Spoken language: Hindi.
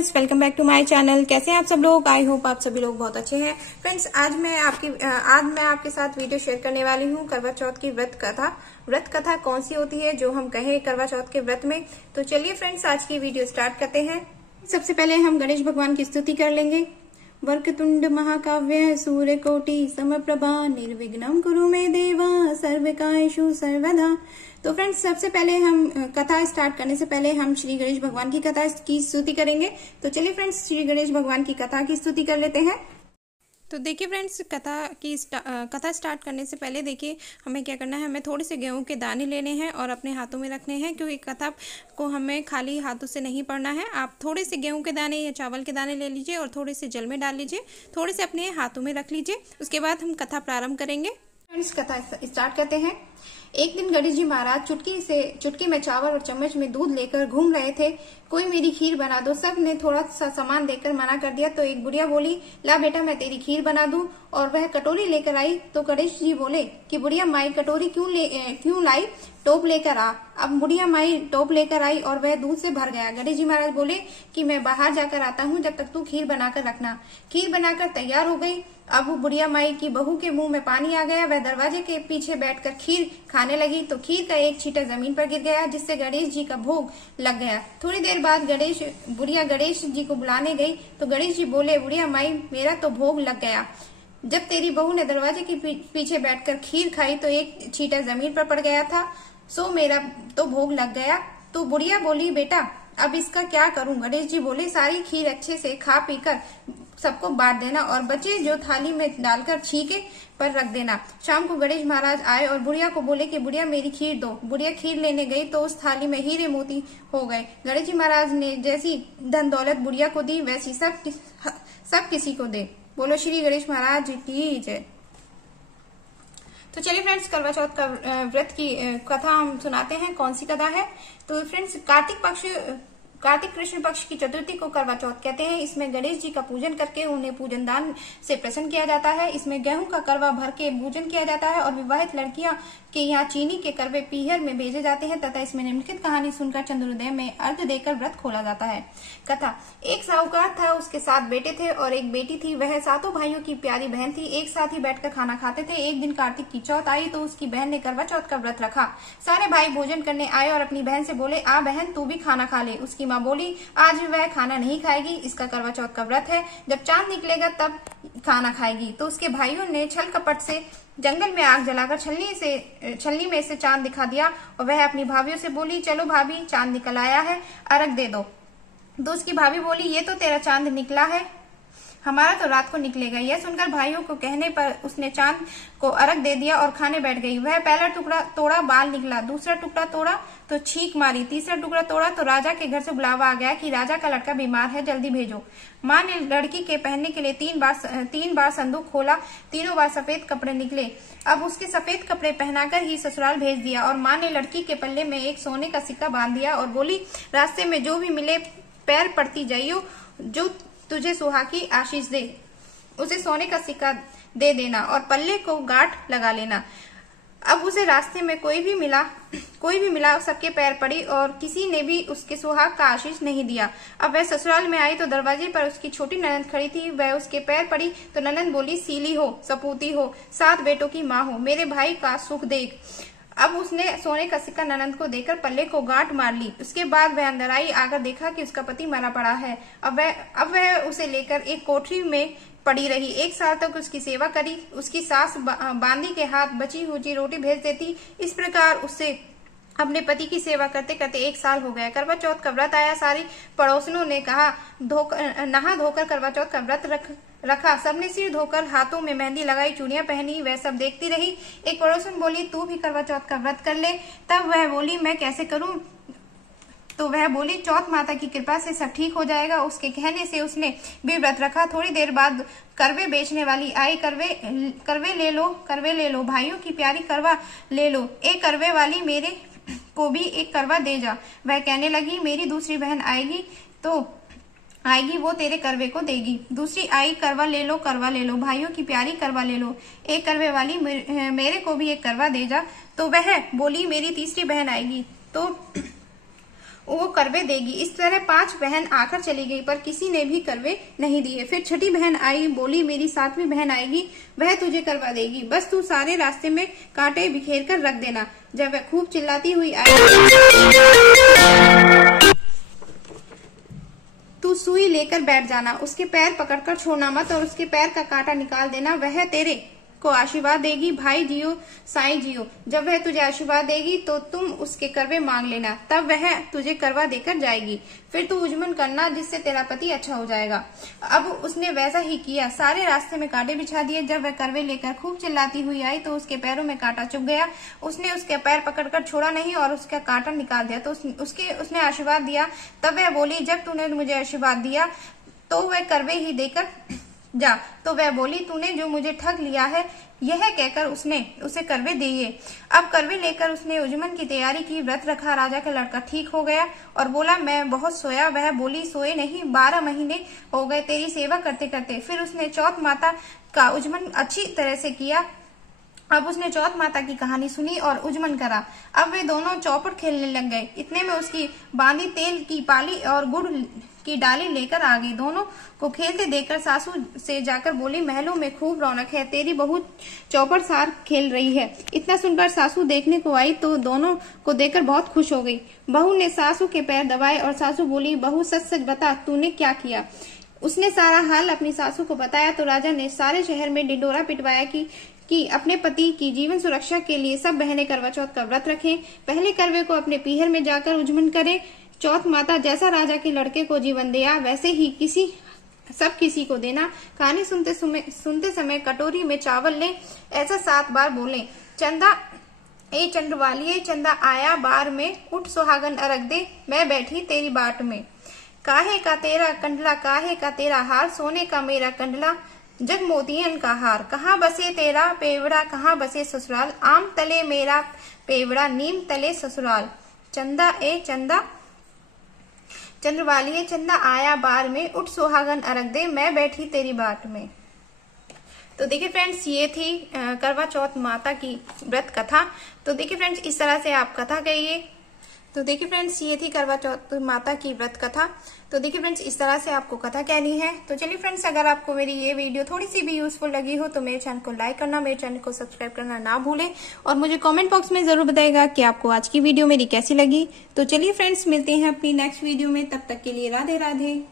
Friends, welcome back to my channel. कैसे हैं आप सब लोग? आई होप आप सभी लोग बहुत अच्छे हैं। फ्रेंड्स, आज मैं आपके साथ वीडियो शेयर करने वाली हूँ करवा चौथ की व्रत कथा कौन सी होती है जो हम कहें करवा चौथ के व्रत में। तो चलिए फ्रेंड्स, आज की वीडियो स्टार्ट करते हैं। सबसे पहले हम गणेश भगवान की स्तुति कर लेंगे। वक्रतुंड महाकाव्य सूर्यकोटि समप्रभा निर्विघ्नं कुरु मे देवा सर्वकार्येषु सर्वदा। तो फ्रेंड्स, सबसे पहले हम कथा स्टार्ट करने से पहले हम श्री गणेश भगवान की कथा की स्तुति करेंगे। तो चलिए फ्रेंड्स, श्री गणेश भगवान की कथा की स्तुति कर लेते हैं। तो देखिए फ्रेंड्स, कथा स्टार्ट करने से पहले देखिए हमें क्या करना है। हमें थोड़े से गेहूं के दाने लेने हैं और अपने हाथों में रखने हैं, क्योंकि कथा को हमें खाली हाथों से नहीं पढ़ना है। आप थोड़े से गेहूं के दाने या चावल के दाने ले लीजिए और थोड़े से जल में डाल लीजिए, थोड़े से अपने हाथों में रख लीजिए। उसके बाद हम कथा प्रारंभ करेंगे। फ्रेंड्स, कथा स्टार्ट करते हैं। एक दिन गणेश जी महाराज चुटकी में चावल और चम्मच में दूध लेकर घूम रहे थे। कोई मेरी खीर बना दो। सब ने थोड़ा सा सामान देकर मना कर दिया। तो एक बुढ़िया बोली, ला बेटा मैं तेरी खीर बना दूं। और वह कटोरी लेकर आई। तो गणेश जी बोले कि बुढ़िया माई कटोरी क्यों लाई, टोप लेकर आ। अब बुढ़िया माई टोप लेकर आई और वह दूध से भर गया। गणेश जी महाराज बोले कि मैं बाहर जाकर आता हूँ, जब तक तू खीर बनाकर रखना। खीर बनाकर तैयार हो गई। अब बुढ़िया माई की बहू के मुंह में पानी आ गया। वह दरवाजे के पीछे बैठकर खीर खाने लगी। तो खीर का एक छींटा जमीन पर गिर गया, जिससे गणेश जी का भोग लग गया। थोड़ी देर बाद बुढ़िया गणेश जी को बुलाने गई। तो गणेश जी बोले, बुढ़िया माई मेरा तो भोग लग गया। जब तेरी बहू ने दरवाजे के पीछे बैठकर खीर खाई तो एक छींटा जमीन पर पड़ गया था, सो मेरा तो भोग लग गया। तो बुढ़िया बोली, बेटा अब इसका क्या करूं? गणेश जी बोले, सारी खीर अच्छे से खा पीकर सबको बांट देना और बचे जो थाली में डालकर छीके पर रख देना। शाम को गणेश महाराज आए और बुढ़िया को बोले कि बुढ़िया मेरी खीर दो। बुढ़िया खीर लेने गई तो उस थाली में हीरे मोती हो गए। गणेश जी महाराज ने जैसी धन दौलत बुढ़िया को दी, वैसी सब किसी को दे। बोलो श्री गणेश महाराज जी की जय। तो चलिए फ्रेंड्स, करवा चौथ का व्रत की कथा हम सुनाते हैं। कौन सी कथा है? तो फ्रेंड्स, कार्तिक कृष्ण पक्ष की चतुर्थी को करवा चौथ कहते हैं। इसमें गणेश जी का पूजन करके उन्हें पूजन दान से प्रसन्न किया जाता है। इसमें गेहूं का करवा भर के पूजन किया जाता है और विवाहित लड़कियां के यहाँ चीनी के करवे पीहर में भेजे जाते हैं तथा इसमें निम्नलिखित कहानी सुनकर चंद्रोदय में अर्घ देकर व्रत खोला जाता है। कथा। एक साहूकार था, उसके 7 बेटे थे और एक बेटी थी। वह 7 भाइयों की प्यारी बहन थी। एक साथ ही बैठकर खाना खाते थे। एक दिन कार्तिक की चौथ आई तो उसकी बहन ने करवा चौथ का व्रत रखा। सारे भाई भोजन करने आए और अपनी बहन से बोले, आ बहन तू भी खाना खा ले। उसकी माँ बोली, आज वह खाना नहीं खाएगी, इसका करवा चौथ का व्रत है, जब चांद निकलेगा तब खाना खाएगी। तो उसके भाइयों ने छल कपट से जंगल में आग जलाकर छलनी में से चांद दिखा दिया और वह अपनी भाभियों से बोली, चलो भाभी चांद निकल आया है, अर्घ दे दो। तो उसकी भाभी बोली, ये तो तेरा चांद निकला है, हमारा तो रात को निकलेगा। यह सुनकर भाइयों को कहने पर उसने चांद को अर्घ दे दिया और खाने बैठ गई। वह पहला टुकड़ा तोड़ा, बाल निकला। दूसरा टुकड़ा तोड़ा तो छींक मारी। तीसरा टुकड़ा तोड़ा तो राजा के घर से बुलावा आ गया कि राजा का लड़का बीमार है, जल्दी भेजो। माँ ने लड़की के पहनने के लिए 3 बार संदूक खोला। तीनों बार सफेद कपड़े निकले। अब उसके सफेद कपड़े पहनाकर ही ससुराल भेज दिया और माँ ने लड़की के पल्ले में एक सोने का सिक्का बांध दिया और बोली, रास्ते में जो भी मिले पैर पड़ती जाइयो, जो तुझे सुहा की आशीष दे उसे सोने का सिक्का दे देना और पल्ले को गांठ लगा लेना। अब उसे रास्ते में कोई भी मिला सबके पैर पड़ी और किसी ने भी उसके सुहाग का आशीष नहीं दिया। अब वह ससुराल में आई तो दरवाजे पर उसकी छोटी ननंद खड़ी थी। वह उसके पैर पड़ी तो ननंद बोली, सीली हो, सपूती हो, 7 बेटों की माँ हो, मेरे भाई का सुख देख। अब उसने सोने का सिक्का ननंद को देकर पल्ले को गांठ मार ली। उसके बाद वह अंदर आई, आकर देखा कि उसका पति मरा पड़ा है। अब वह उसे लेकर एक कोठरी में पड़ी रही। 1 साल तक उसकी सेवा करी। उसकी सास बांदी के हाथ बची हुई रोटी भेज देती। इस प्रकार उससे अपने पति की सेवा करते करते 1 साल हो गया। करवा चौथ का व्रत आया। सारी पड़ोसनों ने कहा, नहा धोकर करवा चौथ का व्रत रखा। सबने सिर धोकर हाथों में मेहंदी लगाई, चूड़ियां पहनी। वह सब देखती रही। एक पड़ोसन बोली, तू भी करवा चौथ का व्रत कर ले। तब वह बोली, मैं कैसे करूं? तो वह बोली, चौथ माता की कृपा से सब ठीक हो जाएगा। उसके कहने से उसने भी व्रत रखा। थोड़ी देर बाद करवे बेचने वाली आई। करवे ले लो भाइयों की प्यारी करवा ले लो। एक करवे वाली मेरे को भी एक करवा दे जा। वह कहने लगी, मेरी दूसरी बहन आएगी वो तेरे करवे को देगी। दूसरी आई, करवा ले लो भाइयों की प्यारी करवा ले लो। एक करवे वाली मेरे को भी एक करवा दे जा। तो वह बोली, मेरी तीसरी बहन आएगी तो वो करवे देगी। इस तरह 5 बहन आकर चली गई, पर किसी ने भी करवे नहीं दिए। फिर छठी बहन आई, बोली मेरी 7वीं बहन आएगी, वह तुझे करवा देगी, बस तू सारे रास्ते में कांटे बिखेर कर रख देना। जब वह खूब चिल्लाती हुई आई, तू सुई लेकर बैठ जाना, उसके पैर पकड़कर छोड़ना मत और उसके पैर का कांटा निकाल देना, वह तेरे को आशीर्वाद देगी। भाई जियो साईं जियो। जब वह तुझे आशीर्वाद देगी तो तुम उसके करवे मांग लेना, तब वह तुझे करवा देकर जाएगी। फिर तू उजमन करना, जिससे तेरा पति अच्छा हो जाएगा। अब उसने वैसा ही किया, सारे रास्ते में कांटे बिछा दिए। जब वह करवे लेकर खूब चिल्लाती हुई आई तो उसके पैरों में कांटा चुभ गया। उसने उसके पैर पकड़कर छोड़ा नहीं और उसका कांटा निकाल दिया। तो उसने आशीर्वाद दिया। तब वह बोली, जब तूने मुझे आशीर्वाद दिया तो वह करवे ही देकर जा। तो वह बोली, तूने जो मुझे ठग लिया है। यह कहकर उसने उसे करवे दिए। अब करवे लेकर उसने उजमन की तैयारी की। व्रत रखा। राजा का लड़का ठीक हो गया और बोला, मैं बहुत सोया। वह बोली, सोए नहीं, 12 महीने हो गए तेरी सेवा करते करते। फिर उसने चौथ माता का उजमन अच्छी तरह से किया। अब उसने चौथ माता की कहानी सुनी और उजमन करा। अब वे दोनों चौपट खेलने लग गए। इतने में उसकी बांदी तेल की पाली और गुड़ की डाली लेकर आ गई। दोनों को खेलते देखकर सासू से जाकर बोली, महलों में खूब रौनक है, तेरी बहू चौपट सार खेल रही है। इतना सुनकर सासू देखने को आई तो दोनों को देखकर बहुत खुश हो गई। बहू ने सासू के पैर दबाए और सासू बोली, बहू सच सच बता, तूने क्या किया। उसने सारा हाल अपनी सासू को बताया तो राजा ने सारे शहर में ढिंढोरा पिटवाया कि अपने पति की जीवन सुरक्षा के लिए सब बहनें करवा चौथ का व्रत रखें। पहले करवे को अपने पीहर में जाकर उजमन करें। चौथ माता जैसा राजा के लड़के को जीवन दिया वैसे ही किसी को देना। कहानी सुनते समय कटोरी में चावल लें, ऐसा 7 बार बोलें। चंदा ए चंद्रवालिये, चंदा आया बार में, उठ सुहागन अरग दे, मैं बैठी तेरी बाट में। काहे का तेरा कंडला, काहे का तेरा हार, सोने का मेरा कंडला, जग मोतियन का हार। कहाँ बसे तेरा पेवड़ा, कहाँ बसे ससुराल, आम तले मेरा पेवड़ा, नीम तले ससुराल। चंदा ए चंदा चंद्रवालिये, चंदा आया बार में, उठ सुहागन अरग दे, मैं बैठी तेरी बाट में। तो देखिए फ्रेंड्स, ये थी करवा चौथ माता की व्रत कथा। तो देखिए फ्रेंड्स, इस तरह से आप कथा कहिए। तो देखिए फ्रेंड्स, ये थी करवा चौथ माता की व्रत कथा। तो देखिए फ्रेंड्स, इस तरह से आपको कथा कहनी है। तो चलिए फ्रेंड्स, अगर आपको मेरी ये वीडियो थोड़ी सी भी यूजफुल लगी हो तो मेरे चैनल को लाइक करना, मेरे चैनल को सब्सक्राइब करना ना भूलें और मुझे कमेंट बॉक्स में जरूर बताइएगा कि आपको आज की वीडियो मेरी कैसी लगी। तो चलिए फ्रेंड्स, मिलते हैं अपनी नेक्स्ट वीडियो में। तब तक के लिए राधे राधे।